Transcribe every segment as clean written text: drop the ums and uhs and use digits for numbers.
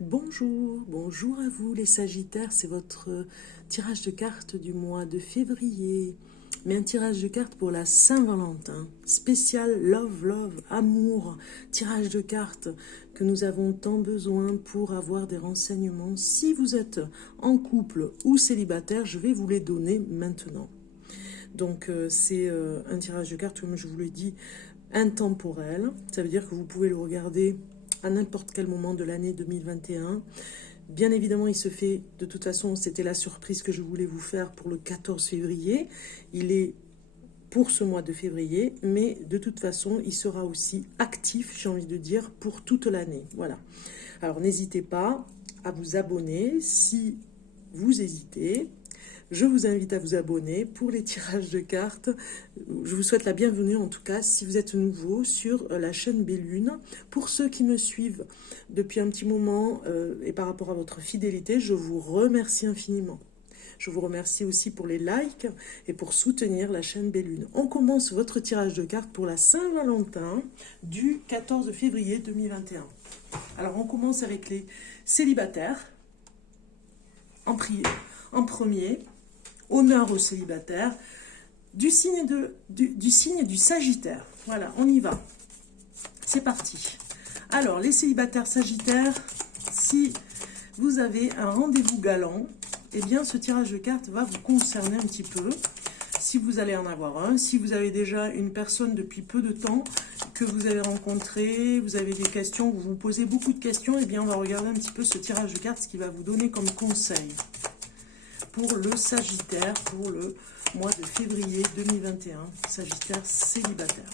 Bonjour, bonjour à vous les Sagittaires, c'est votre tirage de cartes du mois de février. Mais un tirage de cartes pour la Saint-Valentin, spécial love, love, amour, tirage de cartes que nous avons tant besoin pour avoir des renseignements. Si vous êtes en couple ou célibataire, je vais vous les donner maintenant. Donc c'est un tirage de cartes, comme je vous l'ai dit, intemporel. Ça veut dire que vous pouvez le regarder à n'importe quel moment de l'année 2021. Bien évidemment, il se fait, de toute façon, c'était la surprise que je voulais vous faire pour le 14 février. Il est pour ce mois de février, mais de toute façon, il sera aussi actif, j'ai envie de dire, pour toute l'année. Voilà. Alors, n'hésitez pas à vous abonner si vous hésitez. Je vous invite à vous abonner pour les tirages de cartes. Je vous souhaite la bienvenue en tout cas si vous êtes nouveau sur la chaîne Bellune. Pour ceux qui me suivent depuis un petit moment et par rapport à votre fidélité, je vous remercie infiniment. Je vous remercie aussi pour les likes et pour soutenir la chaîne Bellune. On commence votre tirage de cartes pour la Saint-Valentin du 14 février 2021. Alors on commence avec les célibataires. En premier, honneur aux célibataires, du signe du Sagittaire. Voilà, on y va. C'est parti. Alors, les célibataires Sagittaires, si vous avez un rendez-vous galant, eh bien, ce tirage de cartes va vous concerner un petit peu. Si vous allez en avoir un, si vous avez déjà une personne depuis peu de temps que vous avez rencontrée, vous avez des questions, vous vous posez beaucoup de questions, eh bien, on va regarder un petit peu ce tirage de cartes, ce qu'il va vous donner comme conseil pour le Sagittaire, pour le mois de février 2021, Sagittaire célibataire.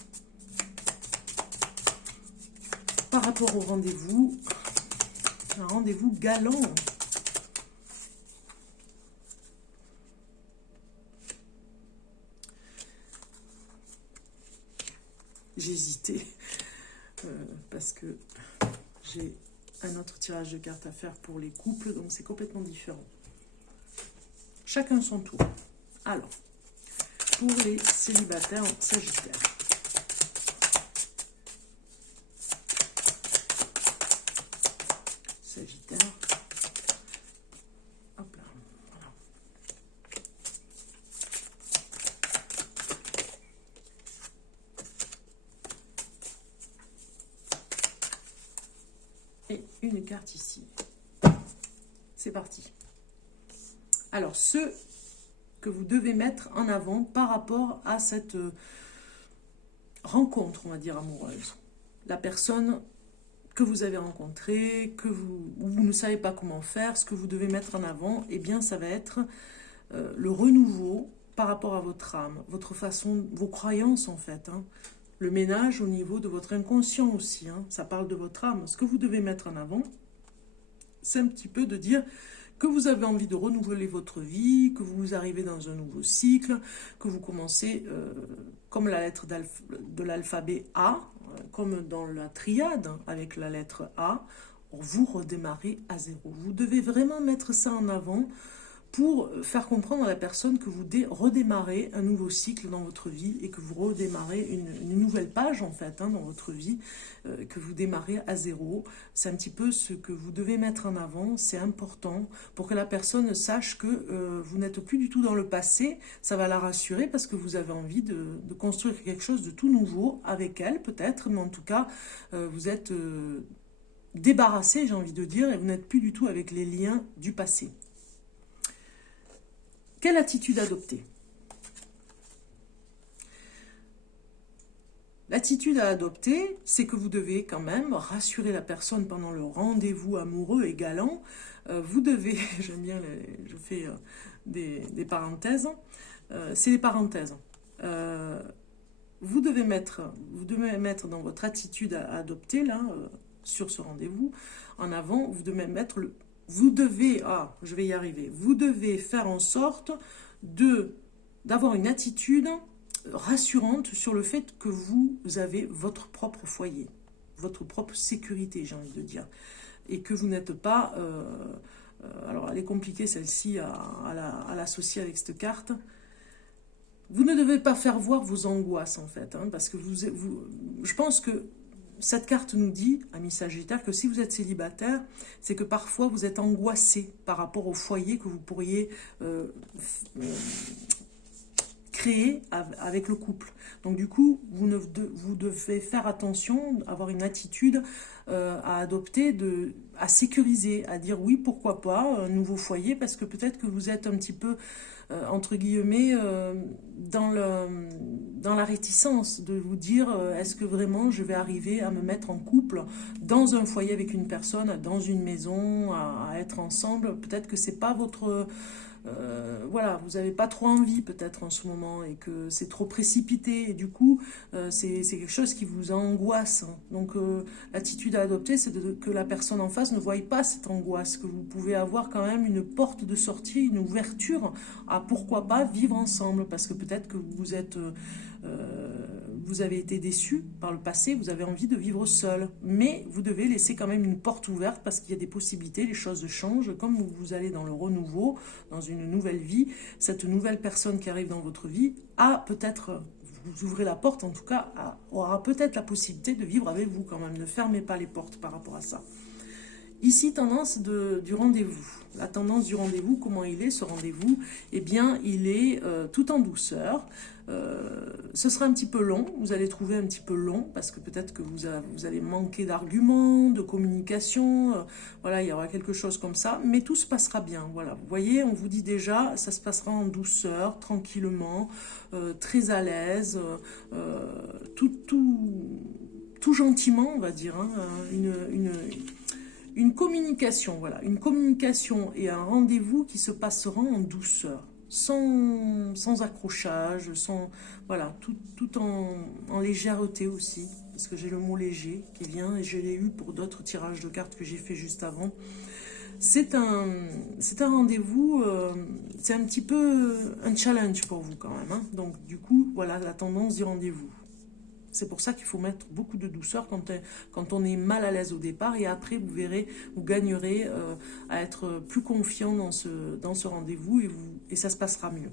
Par rapport au rendez-vous, un rendez-vous galant. J'ai hésité parce que j'ai un autre tirage de cartes à faire pour les couples, donc c'est complètement différent. Chacun son tour. Alors, pour les célibataires Sagittaire. Sagittaire. Hop là. Voilà. Et une carte ici. C'est parti. Alors, ce que vous devez mettre en avant par rapport à cette rencontre, on va dire, amoureuse. La personne que vous avez rencontrée, où vous ne savez pas comment faire, ce que vous devez mettre en avant, eh bien, ça va être le renouveau par rapport à votre âme, votre façon, vos croyances, en fait. Le ménage au niveau de votre inconscient aussi. Ça parle de votre âme. Ce que vous devez mettre en avant, c'est un petit peu de dire que vous avez envie de renouveler votre vie, que vous arrivez dans un nouveau cycle, que vous commencez comme la lettre de l'alphabet A, comme dans la triade avec la lettre A, vous redémarrez à zéro. Vous devez vraiment mettre ça en avant pour faire comprendre à la personne que vous redémarrez un nouveau cycle dans votre vie et que vous redémarrez une nouvelle page en fait dans votre vie, que vous démarrez à zéro. C'est un petit peu ce que vous devez mettre en avant, c'est important pour que la personne sache que vous n'êtes plus du tout dans le passé. Ça va la rassurer parce que vous avez envie de construire quelque chose de tout nouveau avec elle peut-être, mais en tout cas vous êtes débarrassé, j'ai envie de dire, et vous n'êtes plus du tout avec les liens du passé. Quelle attitude adopter? L'attitude à adopter, c'est que vous devez quand même rassurer la personne pendant le rendez-vous amoureux et galant. Vous devez, j'aime bien, je fais des parenthèses, c'est les parenthèses. Vous devez mettre dans votre attitude à adopter, là, sur ce rendez-vous, en avant, vous devez mettre vous devez, je vais y arriver, vous devez faire en sorte d'avoir une attitude rassurante sur le fait que vous avez votre propre foyer, votre propre sécurité, j'ai envie de dire, et que vous n'êtes pas, alors elle est compliquée celle-ci à l'associer avec cette carte. Vous ne devez pas faire voir vos angoisses en fait, parce que je pense que cette carte nous dit, amis Sagittaire, que si vous êtes célibataire, c'est que parfois vous êtes angoissé par rapport au foyer que vous pourriez créer avec le couple. Donc du coup, vous devez faire attention, avoir une attitude à adopter, à sécuriser, à dire oui, pourquoi pas, un nouveau foyer, parce que peut-être que vous êtes un petit peu, entre guillemets, dans la réticence de vous dire, est-ce que vraiment je vais arriver à me mettre en couple dans un foyer avec une personne, dans une maison, à être ensemble. Peut-être que c'est pas votre... voilà, vous n'avez pas trop envie peut-être en ce moment et que c'est trop précipité et du coup c'est quelque chose qui vous angoisse. Donc l'attitude à adopter, c'est que la personne en face ne voie pas cette angoisse, que vous pouvez avoir quand même une porte de sortie, une ouverture à pourquoi pas vivre ensemble, parce que peut-être que vous avez été déçu par le passé, vous avez envie de vivre seul, mais vous devez laisser quand même une porte ouverte parce qu'il y a des possibilités, les choses changent, comme vous allez dans le renouveau, dans une nouvelle vie, cette nouvelle personne qui arrive dans votre vie a peut-être, vous ouvrez la porte en tout cas, aura peut-être la possibilité de vivre avec vous quand même, ne fermez pas les portes par rapport à ça. Ici, tendance du rendez-vous. La tendance du rendez-vous, comment il est ce rendez-vous? Eh bien, il est tout en douceur. Ce sera un petit peu long, vous allez trouver un petit peu long, parce que peut-être que vous allez manquer d'arguments, de communication, voilà, il y aura quelque chose comme ça, mais tout se passera bien, voilà. Vous voyez, on vous dit déjà, ça se passera en douceur, tranquillement, très à l'aise, tout gentiment, on va dire, hein, une communication, voilà, une communication et un rendez-vous qui se passera en douceur, sans accrochage, voilà, tout en légèreté aussi, parce que j'ai le mot léger qui vient et je l'ai eu pour d'autres tirages de cartes que j'ai fait juste avant. C'est un rendez-vous, c'est un petit peu un challenge pour vous quand même, hein. Donc du coup, voilà la tendance du rendez-vous. C'est pour ça qu'il faut mettre beaucoup de douceur quand on est mal à l'aise au départ. Et après, vous verrez, vous gagnerez à être plus confiant dans ce rendez-vous et ça se passera mieux.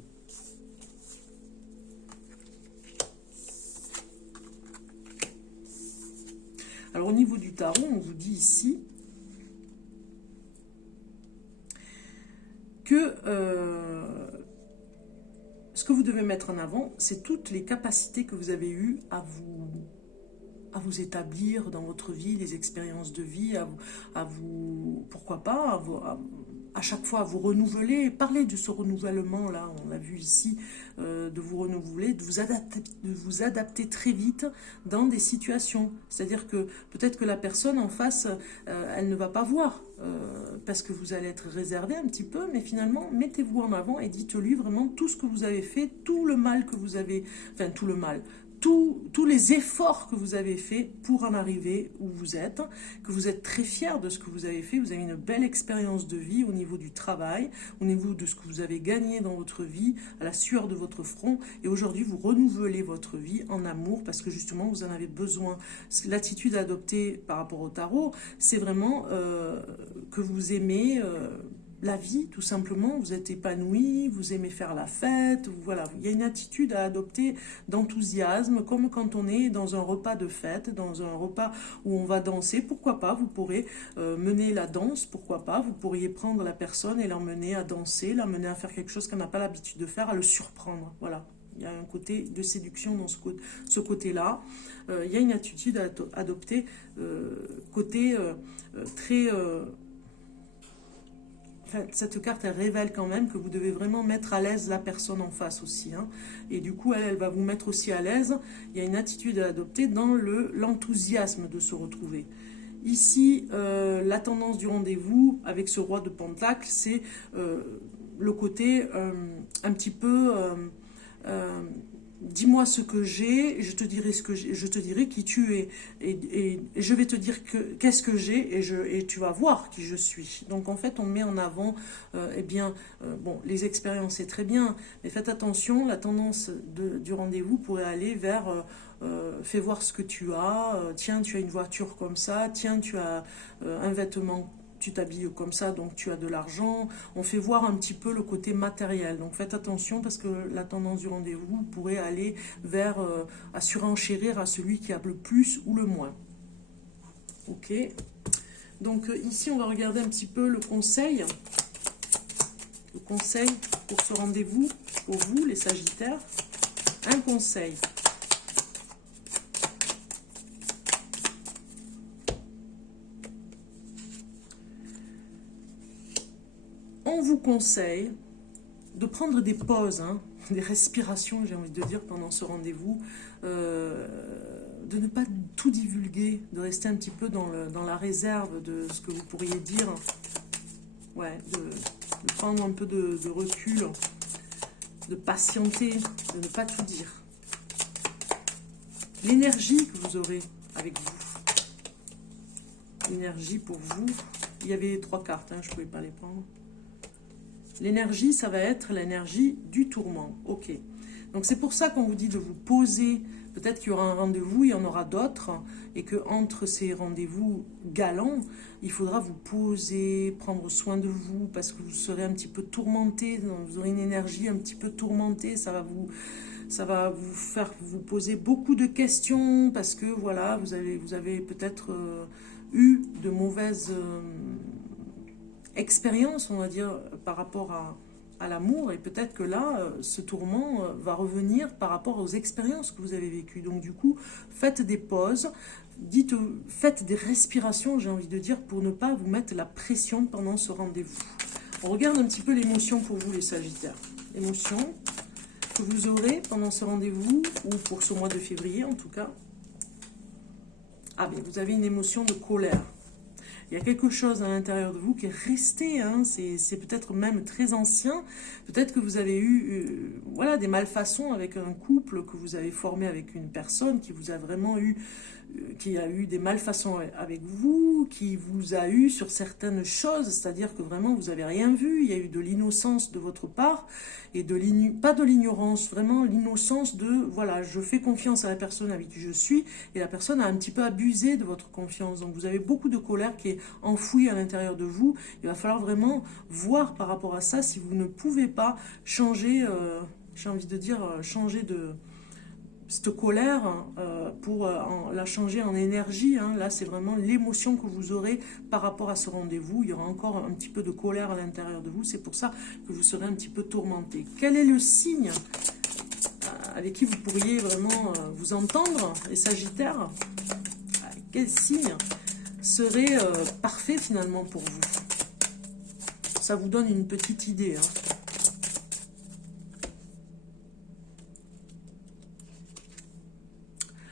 Alors au niveau du tarot, on vous dit ici que... ce que vous devez mettre en avant, c'est toutes les capacités que vous avez eues à vous établir dans votre vie, les expériences de vie, pourquoi pas, à chaque fois à vous renouveler. Parler de ce renouvellement-là, on l'a vu ici, de vous renouveler, de vous adapter très vite dans des situations. C'est-à-dire que peut-être que la personne en face, elle ne va pas voir, parce que vous allez être réservé un petit peu, mais finalement, mettez-vous en avant et dites-lui vraiment tout ce que vous avez fait, tout le mal que vous avez, enfin tout le mal, tous les efforts que vous avez faits pour en arriver où vous êtes, que vous êtes très fiers de ce que vous avez fait, vous avez une belle expérience de vie au niveau du travail, au niveau de ce que vous avez gagné dans votre vie, à la sueur de votre front, et aujourd'hui vous renouvelez votre vie en amour parce que justement vous en avez besoin. L'attitude adoptée par rapport au tarot, c'est vraiment que vous aimez... la vie, tout simplement, vous êtes épanoui, vous aimez faire la fête, voilà, il y a une attitude à adopter d'enthousiasme, comme quand on est dans un repas de fête, dans un repas où on va danser, pourquoi pas, vous pourrez mener la danse, pourquoi pas, vous pourriez prendre la personne et l'emmener à danser, l'emmener à faire quelque chose qu'elle n'a pas l'habitude de faire, à le surprendre, voilà. Il y a un côté de séduction dans ce côté-là. Il y a une attitude à adopter, côté très... cette carte, elle révèle quand même que vous devez vraiment mettre à l'aise la personne en face aussi, hein. Et du coup, elle va vous mettre aussi à l'aise. Il y a une attitude à adopter dans l'enthousiasme de se retrouver. Ici, la tendance du rendez-vous avec ce roi de Pentacle, c'est le côté un petit peu... dis-moi ce que j'ai, je te dirai je te dirai qui tu es, et je vais te dire qu'est-ce que j'ai, et tu vas voir qui je suis. Donc en fait, on met en avant, eh bien, bon, les expériences c'est très bien, mais faites attention, la tendance du rendez-vous pourrait aller vers fais voir ce que tu as, tiens, tu as une voiture comme ça, tiens, tu as un vêtement, tu t'habilles comme ça, donc tu as de l'argent. On fait voir un petit peu le côté matériel. Donc faites attention parce que la tendance du rendez-vous pourrait aller vers à surenchérir à celui qui a le plus ou le moins. Ok. Donc ici, on va regarder un petit peu le conseil. Le conseil pour ce rendez-vous, pour vous, les Sagittaires. Un conseil. On vous conseille de prendre des pauses, hein, des respirations, j'ai envie de dire, pendant ce rendez-vous. De ne pas tout divulguer, de rester un petit peu dans la réserve de ce que vous pourriez dire. Ouais, de prendre un peu de recul, de patienter, de ne pas tout dire. L'énergie que vous aurez avec vous. L'énergie pour vous. Il y avait 3 cartes, hein, je ne pouvais pas les prendre. L'énergie, ça va être l'énergie du tourment. Ok. Donc c'est pour ça qu'on vous dit de vous poser. Peut-être qu'il y aura un rendez-vous, il y en aura d'autres. Et qu'entre ces rendez-vous galants, il faudra vous poser, prendre soin de vous. Parce que vous serez un petit peu tourmenté. Vous aurez une énergie un petit peu tourmentée. Ça va vous faire vous poser beaucoup de questions. Parce que voilà, vous avez peut-être eu de mauvaises... expérience, on va dire, par rapport à l'amour, et peut-être que là, ce tourment va revenir par rapport aux expériences que vous avez vécues. Donc du coup, faites des pauses, faites des respirations, j'ai envie de dire, pour ne pas vous mettre la pression pendant ce rendez-vous. On regarde un petit peu l'émotion pour vous, les Sagittaires. L'émotion que vous aurez pendant ce rendez-vous, ou pour ce mois de février en tout cas. Ah bien, vous avez une émotion de colère. Il y a quelque chose à l'intérieur de vous qui est resté, hein, c'est peut-être même très ancien. Peut-être que vous avez eu voilà, des malfaçons avec un couple que vous avez formé avec une personne qui vous a vraiment eu, qui a eu des malfaçons avec vous, qui vous a eu sur certaines choses, c'est-à-dire que vraiment vous n'avez rien vu, il y a eu de l'innocence de votre part, et pas de l'ignorance, vraiment l'innocence de, voilà, je fais confiance à la personne avec qui je suis, et la personne a un petit peu abusé de votre confiance, donc vous avez beaucoup de colère qui est enfouie à l'intérieur de vous. Il va falloir vraiment voir par rapport à ça si vous ne pouvez pas changer, j'ai envie de dire, changer de cette colère pour la changer en énergie. Hein. Là, c'est vraiment l'émotion que vous aurez par rapport à ce rendez-vous. Il y aura encore un petit peu de colère à l'intérieur de vous. C'est pour ça que vous serez un petit peu tourmenté. Quel est le signe avec qui vous pourriez vraiment vous entendre, les Sagittaires? Quel signe serait parfait finalement pour vous? Ça vous donne une petite idée. Hein.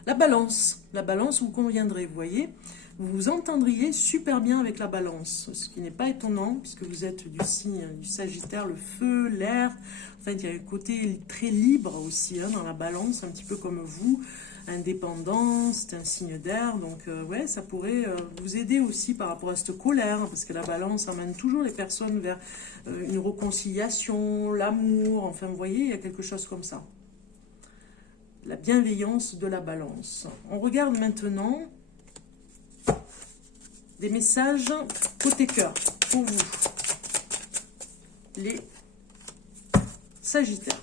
La balance vous conviendrait, vous voyez. Vous vous entendriez super bien avec la balance, ce qui n'est pas étonnant, puisque vous êtes du signe du Sagittaire, le feu, l'air. En fait, il y a un côté très libre aussi hein, dans la balance, un petit peu comme vous, indépendant, c'est un signe d'air. Donc, ouais, ça pourrait vous aider aussi par rapport à cette colère, parce que la balance amène toujours les personnes vers une réconciliation, l'amour, enfin, vous voyez, il y a quelque chose comme ça. La bienveillance de la balance. On regarde maintenant des messages côté cœur pour vous, les Sagittaires.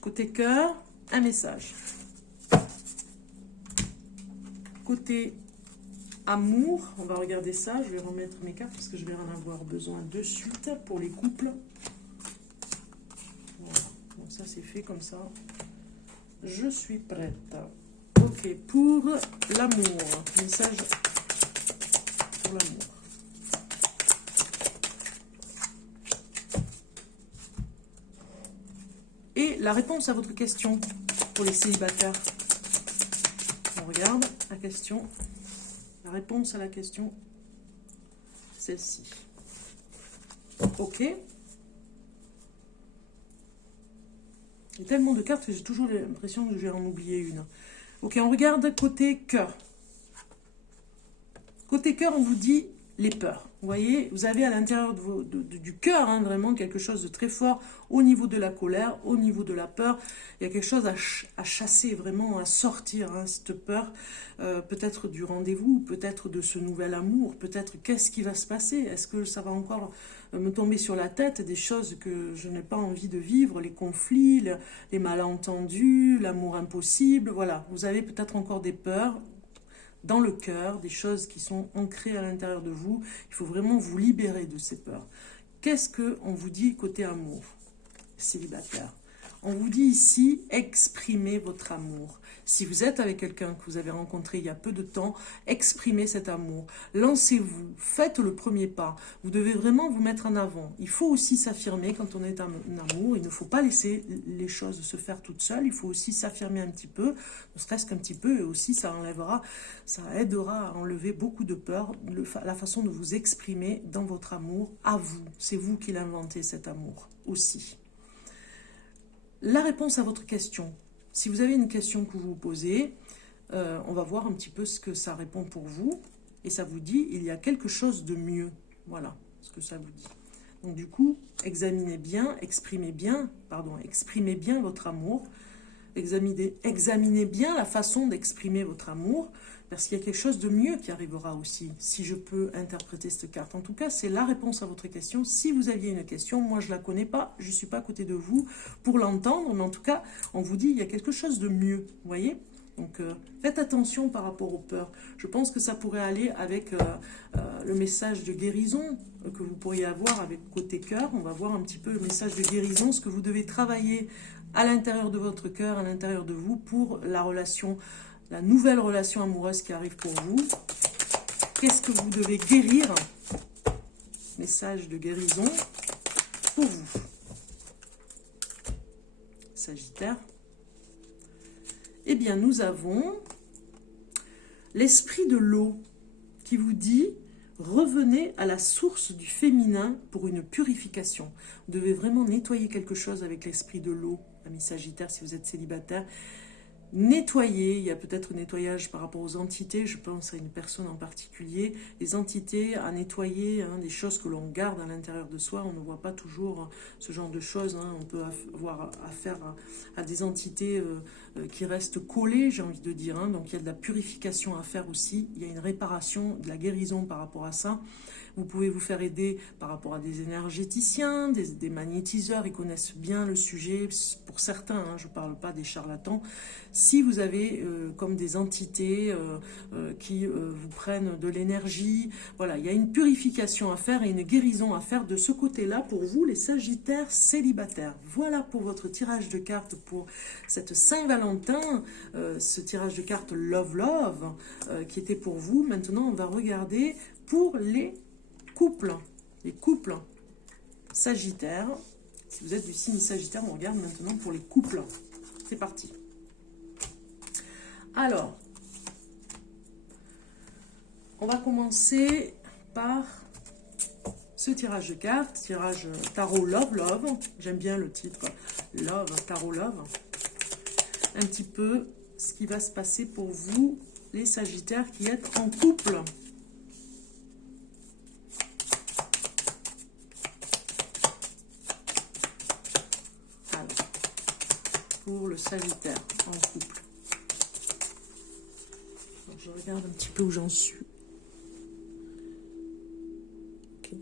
Côté cœur, un message. Côté amour, on va regarder ça. Je vais remettre mes cartes parce que je vais en avoir besoin de suite pour les couples. Voilà, donc ça c'est fait comme ça. Je suis prête. Ok, pour l'amour. Message pour l'amour. Et la réponse à votre question pour les célibataires. On regarde la question. La réponse à la question, celle-ci. Ok. Il y a tellement de cartes que j'ai toujours l'impression que je vais en oublier une. Ok, on regarde côté cœur. Côté cœur, on vous dit les peurs. Vous voyez, vous avez à l'intérieur du cœur, hein, vraiment quelque chose de très fort au niveau de la colère, au niveau de la peur. Il y a quelque chose à chasser, vraiment à sortir, hein, cette peur, peut-être du rendez-vous, peut-être de ce nouvel amour, peut-être qu'est-ce qui va se passer. Est-ce que ça va encore me tomber sur la tête, des choses que je n'ai pas envie de vivre, les conflits, les malentendus, l'amour impossible, voilà. Vous avez peut-être encore des peurs dans le cœur, des choses qui sont ancrées à l'intérieur de vous. Il faut vraiment vous libérer de ces peurs. Qu'est-ce qu'on vous dit côté amour, célibataire? On vous dit ici, exprimez votre amour. Si vous êtes avec quelqu'un que vous avez rencontré il y a peu de temps, exprimez cet amour. Lancez-vous, faites le premier pas. Vous devez vraiment vous mettre en avant. Il faut aussi s'affirmer quand on est en amour. Il ne faut pas laisser les choses se faire toutes seules. Il faut aussi s'affirmer un petit peu, ne serait-ce qu'un petit peu, et aussi ça aidera à enlever beaucoup de peur, la façon de vous exprimer dans votre amour à vous. C'est vous qui l'inventez, cet amour aussi. La réponse à votre question. Si vous avez une question que vous vous posez, on va voir un petit peu ce que ça répond pour vous. Et ça vous dit, il y a quelque chose de mieux. Voilà ce que ça vous dit. Donc du coup, exprimez bien votre amour. Examinez bien la façon d'exprimer votre amour, parce qu'il y a quelque chose de mieux qui arrivera aussi, si je peux interpréter cette carte. En tout cas, c'est la réponse à votre question. Si vous aviez une question, moi je ne la connais pas, je ne suis pas à côté de vous pour l'entendre, mais en tout cas, on vous dit il y a quelque chose de mieux, vous voyez? Donc, faites attention par rapport aux peurs. Je pense que ça pourrait aller avec le message de guérison que vous pourriez avoir avec côté cœur. On va voir un petit peu le message de guérison, ce que vous devez travailler à l'intérieur de votre cœur, à l'intérieur de vous, pour la relation, la nouvelle relation amoureuse qui arrive pour vous. Qu'est-ce que vous devez guérir? Message de guérison pour vous. Sagittaire. Eh bien, nous avons l'esprit de l'eau qui vous dit « Revenez à la source du féminin pour une purification ». Vous devez vraiment nettoyer quelque chose avec l'esprit de l'eau, ami Sagittaire, si vous êtes célibataire. Nettoyer, il y a peut-être un nettoyage par rapport aux entités, je pense à une personne en particulier, les entités à nettoyer, hein, des choses que l'on garde à l'intérieur de soi, on ne voit pas toujours ce genre de choses, hein. On peut avoir affaire à des entités qui restent collées, j'ai envie de dire, hein. Donc il y a de la purification à faire aussi, il y a une réparation, de la guérison par rapport à ça. Vous pouvez vous faire aider par rapport à des énergéticiens, des magnétiseurs, ils connaissent bien le sujet, pour certains, hein, je ne parle pas des charlatans. Si vous avez comme des entités qui vous prennent de l'énergie, voilà, il y a une purification à faire et une guérison à faire de ce côté-là pour vous, les Sagittaires célibataires. Voilà pour votre tirage de cartes pour cette Saint-Valentin, ce tirage de cartes Love Love qui était pour vous. Maintenant, on va regarder pour les couples Sagittaires. Si vous êtes du signe Sagittaire, on regarde maintenant pour les couples. C'est parti. Alors, on va commencer par ce tirage de cartes, tirage Tarot Love Love. J'aime bien le titre, Love, Tarot Love. Un petit peu ce qui va se passer pour vous, les Sagittaires qui êtes en couple. Pour le Sagittaire en couple. Alors, je regarde un petit peu où j'en suis. Okay.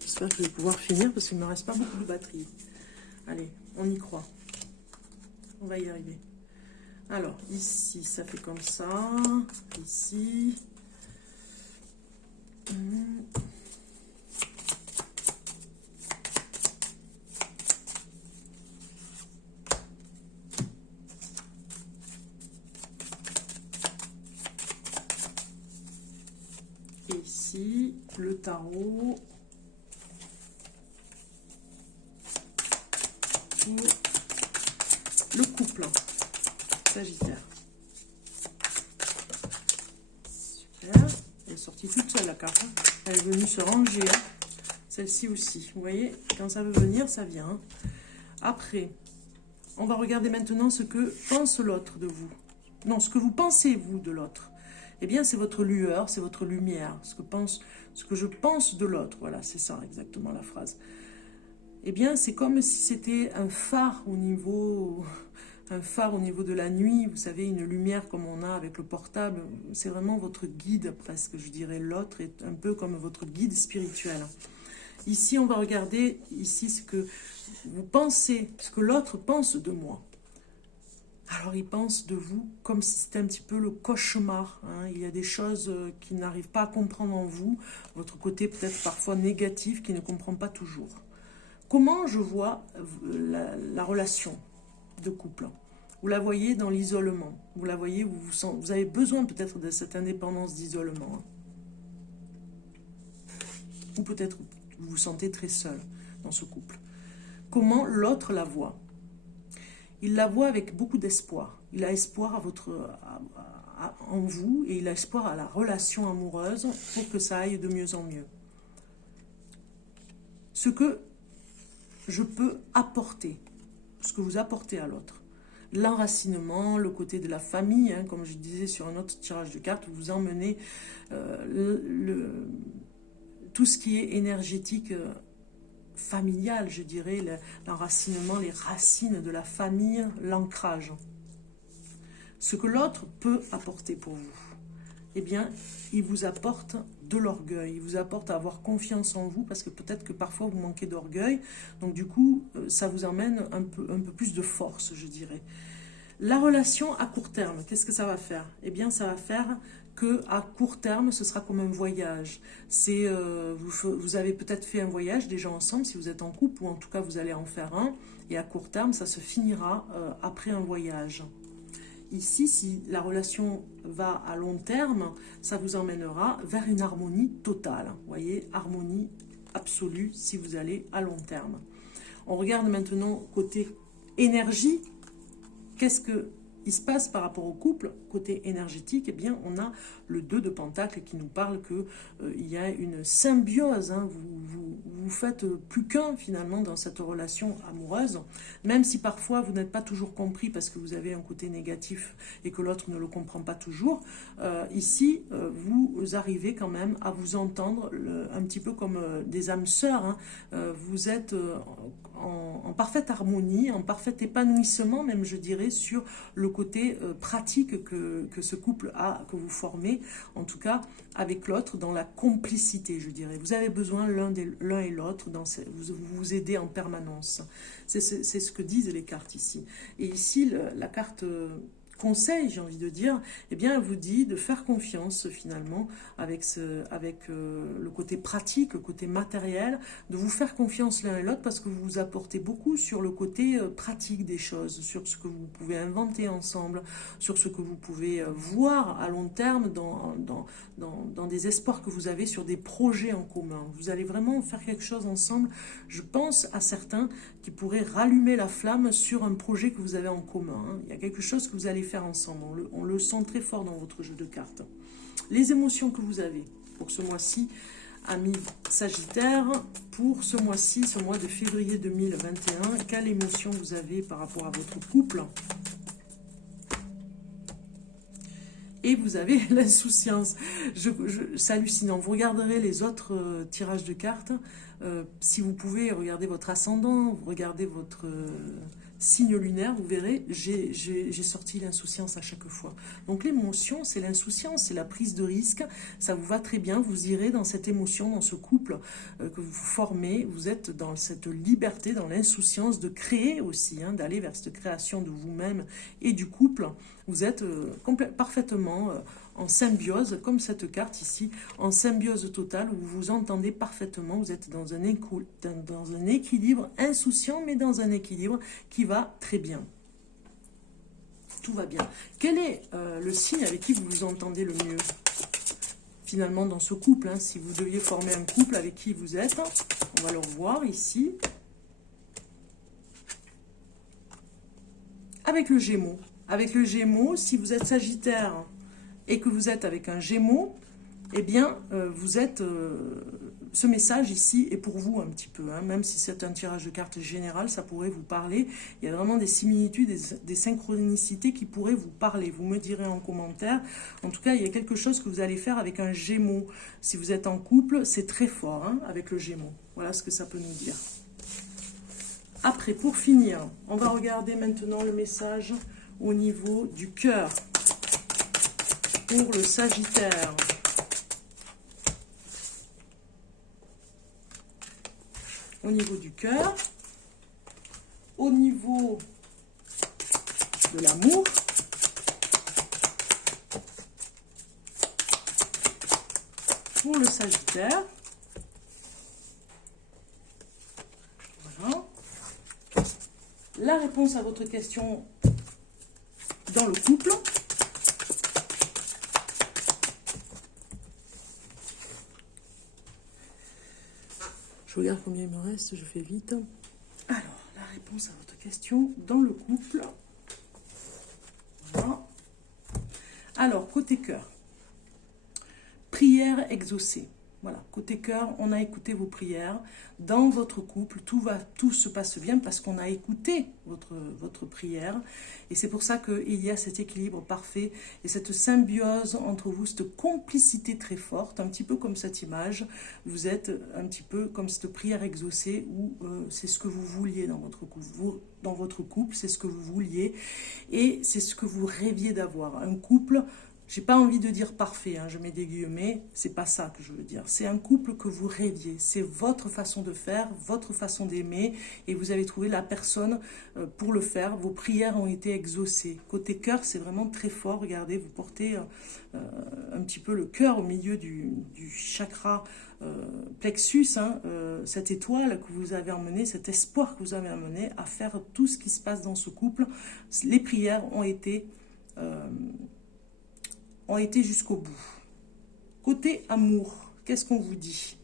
J'espère que je vais pouvoir finir parce qu'il ne me reste pas beaucoup de batterie. Allez, on y croit. On va y arriver. Alors, ici, ça fait comme ça. Ici. Et ici, le tarot pour le couple Sagittaire. Super. Elle est sortie toute seule la carte. Hein. Elle est venue se ranger. Hein. Celle-ci aussi. Vous voyez, quand ça veut venir, ça vient. Hein. Après, on va regarder maintenant ce que pense l'autre de vous. Non, ce que vous pensez, vous, de l'autre. eh bien c'est votre lueur, c'est votre lumière, ce que je pense de l'autre, voilà, c'est ça exactement la phrase. Eh bien c'est comme si c'était un phare au niveau de la nuit, vous savez, une lumière comme on a avec le portable, c'est vraiment votre guide presque, je dirais, l'autre est un peu comme votre guide spirituel. Ici, on va regarder ici ce que vous pensez, ce que l'autre pense de moi. Alors, il pense de vous comme si c'était un petit peu le cauchemar. Hein. Il y a des choses qu'il n'arrive pas à comprendre en vous, votre côté peut-être parfois négatif qu'il ne comprend pas toujours. Comment je vois la relation de couple? Vous la voyez dans l'isolement. Vous la voyez, vous avez besoin peut-être de cette indépendance d'isolement. Hein. Ou peut-être vous vous sentez très seul dans ce couple. Comment l'autre la voit? Il la voit avec beaucoup d'espoir. Il a espoir en vous et il a espoir à la relation amoureuse pour que ça aille de mieux en mieux. Ce que je peux apporter, ce que vous apportez à l'autre. L'enracinement, le côté de la famille, hein, comme je disais sur un autre tirage de cartes, vous emmenez tout ce qui est énergétique familial, je dirais, l'enracinement, les racines de la famille, l'ancrage. Ce que l'autre peut apporter pour vous, eh bien, il vous apporte de l'orgueil, il vous apporte à avoir confiance en vous, parce que peut-être que parfois vous manquez d'orgueil, donc du coup, ça vous emmène un peu plus de force, je dirais. La relation à court terme, qu'est-ce que ça va faire? Eh bien, ça va faire que à court terme, ce sera comme un voyage. Vous avez peut-être fait un voyage déjà ensemble, si vous êtes en couple, ou en tout cas, vous allez en faire un, et à court terme, ça se finira après un voyage. Ici, si la relation va à long terme, ça vous emmènera vers une harmonie totale. Vous voyez, harmonie absolue si vous allez à long terme. On regarde maintenant côté énergie. Qu'est-ce qu'il se passe par rapport au couple? Côté énergétique, eh bien, on a le 2 de Pentacle qui nous parle qu'il y a une symbiose. Hein, vous faites plus qu'un finalement dans cette relation amoureuse, même si parfois vous n'êtes pas toujours compris parce que vous avez un côté négatif et que l'autre ne le comprend pas toujours. Ici, vous arrivez quand même à vous entendre un petit peu comme des âmes sœurs. Hein. Vous êtes en parfaite harmonie, en parfait épanouissement même, je dirais, sur le côté pratique que ce couple a, que vous formez, en tout cas avec l'autre, dans la complicité, je dirais. Vous avez besoin l'un et l'autre, vous aidez en permanence. C'est ce que disent les cartes ici. Et ici, la carte conseil, j'ai envie de dire, eh bien, elle vous dit de faire confiance finalement avec le côté pratique, le côté matériel, de vous faire confiance l'un et l'autre parce que vous vous apportez beaucoup sur le côté pratique des choses, sur ce que vous pouvez inventer ensemble, sur ce que vous pouvez voir à long terme dans des espoirs que vous avez sur des projets en commun. Vous allez vraiment faire quelque chose ensemble. Je pense à certains qui pourraient rallumer la flamme sur un projet que vous avez en commun. Hein. Il y a quelque chose que vous allez faire ensemble. On le sent très fort dans votre jeu de cartes. Les émotions que vous avez pour ce mois-ci, amis Sagittaire, pour ce mois-ci, ce mois de février 2021, quelle émotion vous avez par rapport à votre couple? Et vous avez l'insouciance. C'est hallucinant. Vous regarderez les autres tirages de cartes. Si vous pouvez regarder votre ascendant, regardez votre signe lunaire, vous verrez, j'ai sorti l'insouciance à chaque fois. Donc l'émotion, c'est l'insouciance, c'est la prise de risque. Ça vous va très bien. Vous irez dans cette émotion, dans ce couple que vous formez. Vous êtes dans cette liberté, dans l'insouciance de créer aussi, hein, d'aller vers cette création de vous-même et du couple. Vous êtes parfaitement en symbiose, comme cette carte ici, en symbiose totale, où vous vous entendez parfaitement, vous êtes dans un équilibre insouciant, mais dans un équilibre qui va très bien. Tout va bien. Quel est le signe avec qui vous vous entendez le mieux? Finalement, dans ce couple, hein, si vous deviez former un couple avec qui vous êtes, on va le revoir ici. Avec le Gémeaux. Avec le Gémeaux, si vous êtes Sagittaire et que vous êtes avec un Gémeaux, eh bien, vous êtes ce message ici est pour vous un petit peu, hein, même si c'est un tirage de cartes général, ça pourrait vous parler. Il y a vraiment des similitudes, des synchronicités qui pourraient vous parler. Vous me direz en commentaire. En tout cas, il y a quelque chose que vous allez faire avec un Gémeaux. Si vous êtes en couple, c'est très fort hein, avec le Gémeaux. Voilà ce que ça peut nous dire. Après, pour finir, on va regarder maintenant le message au niveau du cœur pour le Sagittaire. Au niveau du cœur, au niveau de l'amour, pour le Sagittaire. Voilà. La réponse à votre question dans le couple. Je regarde combien il me reste, je fais vite. Alors, la réponse à votre question dans le couple. Voilà. Alors, côté cœur. Prière exaucée. Voilà, côté cœur, on a écouté vos prières. Dans votre couple, tout se passe bien parce qu'on a écouté votre prière. Et c'est pour ça qu'il y a cet équilibre parfait et cette symbiose entre vous, cette complicité très forte, un petit peu comme cette image. Vous êtes un petit peu comme cette prière exaucée où c'est ce que vous vouliez dans votre couple. Dans votre couple, c'est ce que vous vouliez et c'est ce que vous rêviez d'avoir. Un couple... J'ai pas envie de dire parfait, hein, je mets des guillemets, c'est pas ça que je veux dire. C'est un couple que vous rêviez, c'est votre façon de faire, votre façon d'aimer, et vous avez trouvé la personne pour le faire. Vos prières ont été exaucées. Côté cœur, c'est vraiment très fort. Regardez, vous portez un petit peu le cœur au milieu du chakra plexus, hein, cette étoile que vous avez emmenée, cet espoir que vous avez amené à faire tout ce qui se passe dans ce couple. Les prières ont été jusqu'au bout. Côté amour, qu'est-ce qu'on vous dit?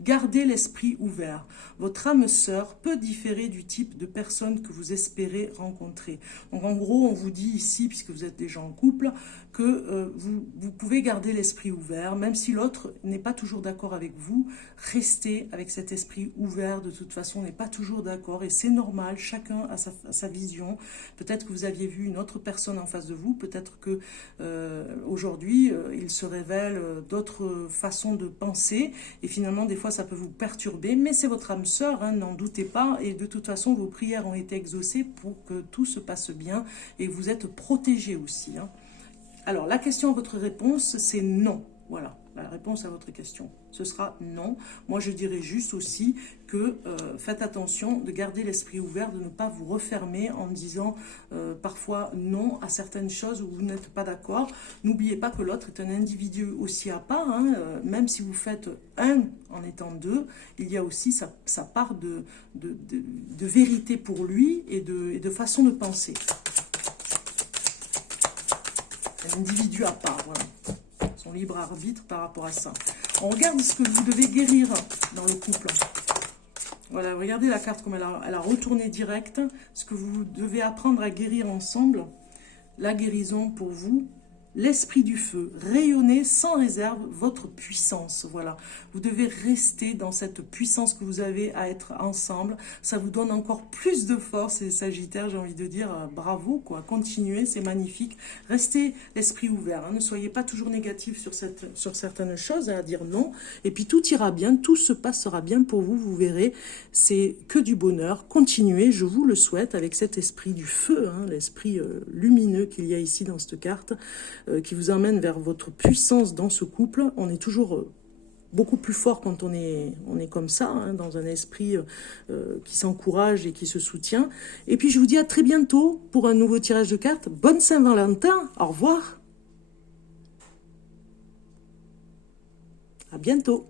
Gardez l'esprit ouvert. Votre âme sœur peut différer du type de personne que vous espérez rencontrer. Donc en gros, on vous dit ici, puisque vous êtes déjà en couple, que vous pouvez garder l'esprit ouvert, même si l'autre n'est pas toujours d'accord avec vous. Restez avec cet esprit ouvert. De toute façon, on n'est pas toujours d'accord et c'est normal. Chacun a sa vision. Peut-être que vous aviez vu une autre personne en face de vous. Peut-être que aujourd'hui, il se révèle d'autres façons de penser et finalement, des fois, ça peut vous perturber, mais c'est votre âme sœur, hein, n'en doutez pas, et de toute façon, vos prières ont été exaucées pour que tout se passe bien, et vous êtes protégés aussi. Hein. Alors, la question à votre réponse, c'est non. Voilà, la réponse à votre question, ce sera non. Moi, je dirais juste aussi que faites attention de garder l'esprit ouvert, de ne pas vous refermer en disant parfois non à certaines choses où vous n'êtes pas d'accord. N'oubliez pas que l'autre est un individu aussi à part, hein, même si vous faites un en étant deux, il y a aussi sa part de vérité pour lui et de façon de penser. Un individu à part, voilà. Son libre arbitre par rapport à ça. On regarde ce que vous devez guérir dans le couple. Voilà, regardez la carte comme elle a retourné direct. Ce que vous devez apprendre à guérir ensemble. La guérison pour vous. L'esprit du feu, rayonnez sans réserve votre puissance, voilà. Vous devez rester dans cette puissance que vous avez à être ensemble. Ça vous donne encore plus de force, les Sagittaires, j'ai envie de dire bravo, quoi. Continuez, c'est magnifique. Restez l'esprit ouvert, hein. Ne soyez pas toujours négatif sur certaines choses, hein, à dire non. Et puis tout ira bien, tout se passera bien pour vous, vous verrez. C'est que du bonheur. Continuez, je vous le souhaite, avec cet esprit du feu, hein, l'esprit lumineux qu'il y a ici dans cette carte. Qui vous emmène vers votre puissance dans ce couple. On est toujours beaucoup plus fort quand on est comme ça, hein, dans un esprit qui s'encourage et qui se soutient. Et puis je vous dis à très bientôt pour un nouveau tirage de cartes. Bonne Saint-Valentin, au revoir. À bientôt.